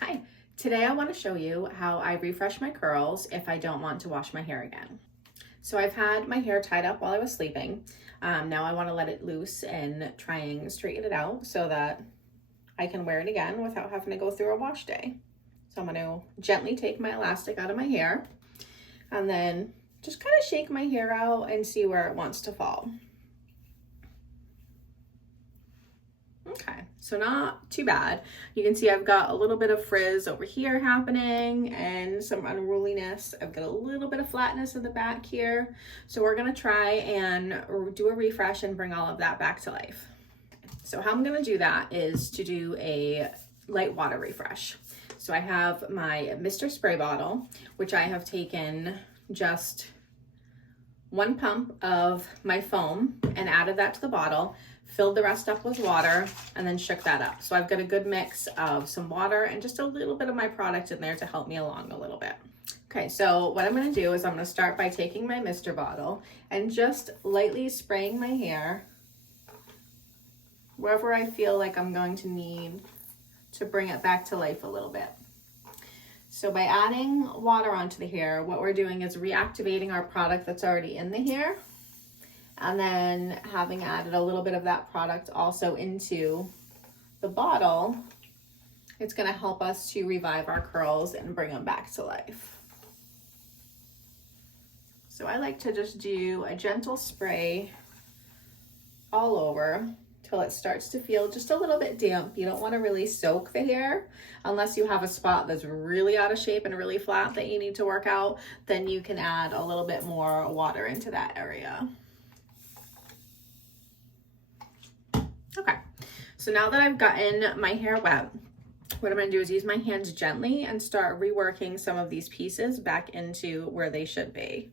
Hi, today I want to show you how I refresh my curls if I don't want to wash my hair again. So I've had my hair tied up while I was sleeping. Now I want to let it loose and try and straighten it out so that I can wear it again without having to go through a wash day. So I'm going to gently take my elastic out of my hair and then just kind of shake my hair out and see where it wants to fall. Okay, so not too bad. You can see I've got a little bit of frizz over here happening and some unruliness. I've got a little bit of flatness in the back here. So we're gonna try and do a refresh and bring all of that back to life. So how I'm gonna do that is to do a light water refresh. So I have my Mr. Spray bottle, which I have taken just 1 pump of my foam and added that to the bottle, filled the rest up with water, and then shook that up. So I've got a good mix of some water and just a little bit of my product in there to help me along a little bit. Okay, so what I'm gonna do is I'm gonna start by taking my Mr. bottle and just lightly spraying my hair wherever I feel like I'm going to need to bring it back to life a little bit. So by adding water onto the hair, what we're doing is reactivating our product that's already in the hair, and then having added a little bit of that product also into the bottle, it's gonna help us to revive our curls and bring them back to life. So I like to just do a gentle spray all over till it starts to feel just a little bit damp. You don't want to really soak the hair unless you have a spot that's really out of shape and really flat that you need to work out. Then you can add a little bit more water into that area. Okay, so now that I've gotten my hair wet, what I'm going to do is use my hands gently and start reworking some of these pieces back into where they should be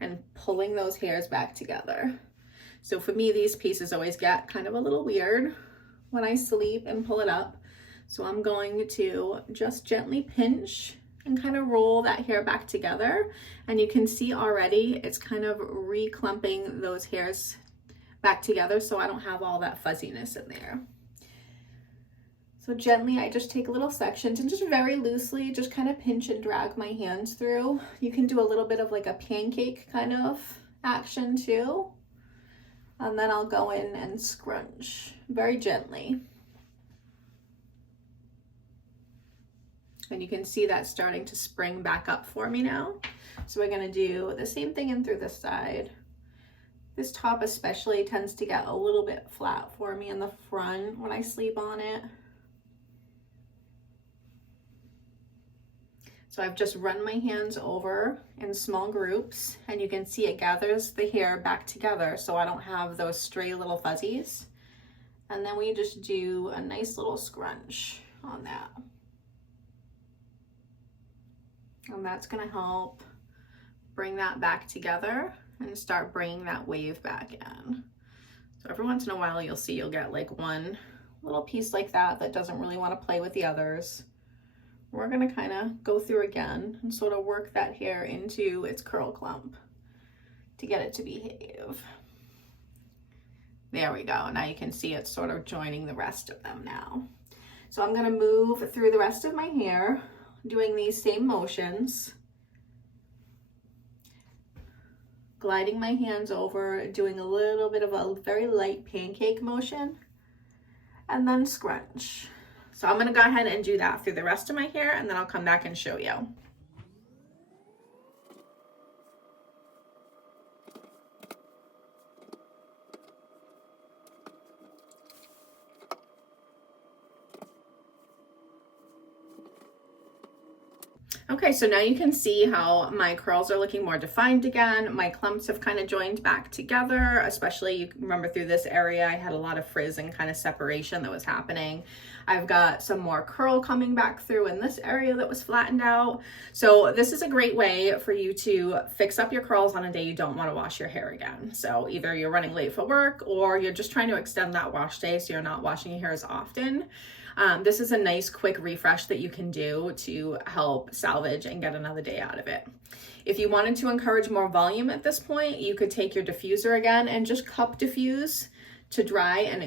and pulling those hairs back together. So for me, these pieces always get kind of a little weird when I sleep and pull it up. So I'm going to just gently pinch and kind of roll that hair back together. And you can see already it's kind of reclumping those hairs back together so I don't have all that fuzziness in there. So gently, I just take little sections and just very loosely just kind of pinch and drag my hands through. You can do a little bit of like a pancake kind of action too. And then I'll go in and scrunch very gently. And you can see that starting to spring back up for me now. So we're gonna do the same thing in through this side. This top especially tends to get a little bit flat for me in the front when I sleep on it. So I've just run my hands over in small groups and you can see it gathers the hair back together so I don't have those stray little fuzzies. And then we just do a nice little scrunch on that. And that's gonna help bring that back together and start bringing that wave back in. So every once in a while you'll get like one little piece like that that doesn't really want to play with the others. We're gonna kind of go through again and sort of work that hair into its curl clump to get it to behave. There we go. Now you can see it's sort of joining the rest of them now. So I'm gonna move through the rest of my hair, doing these same motions, gliding my hands over, doing a little bit of a very light pancake motion, and then scrunch. So I'm gonna go ahead and do that through the rest of my hair and then I'll come back and show you. Okay, so now you can see how my curls are looking more defined again. My clumps have kind of joined back together, especially you remember through this area, I had a lot of frizz and kind of separation that was happening. I've got some more curl coming back through in this area that was flattened out. So this is a great way for you to fix up your curls on a day you don't want to wash your hair again. So either you're running late for work or you're just trying to extend that wash day so you're not washing your hair as often. This is a nice quick refresh that you can do to help salvage and get another day out of it. If you wanted to encourage more volume at this point, you could take your diffuser again and just cup diffuse to dry and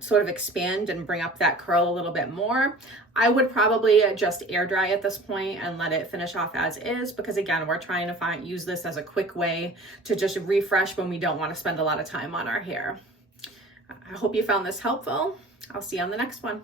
sort of expand and bring up that curl a little bit more, I would probably just air dry at this point and let it finish off as is, because again, we're trying to use this as a quick way to just refresh when we don't want to spend a lot of time on our hair. I hope you found this helpful. I'll see you on the next one.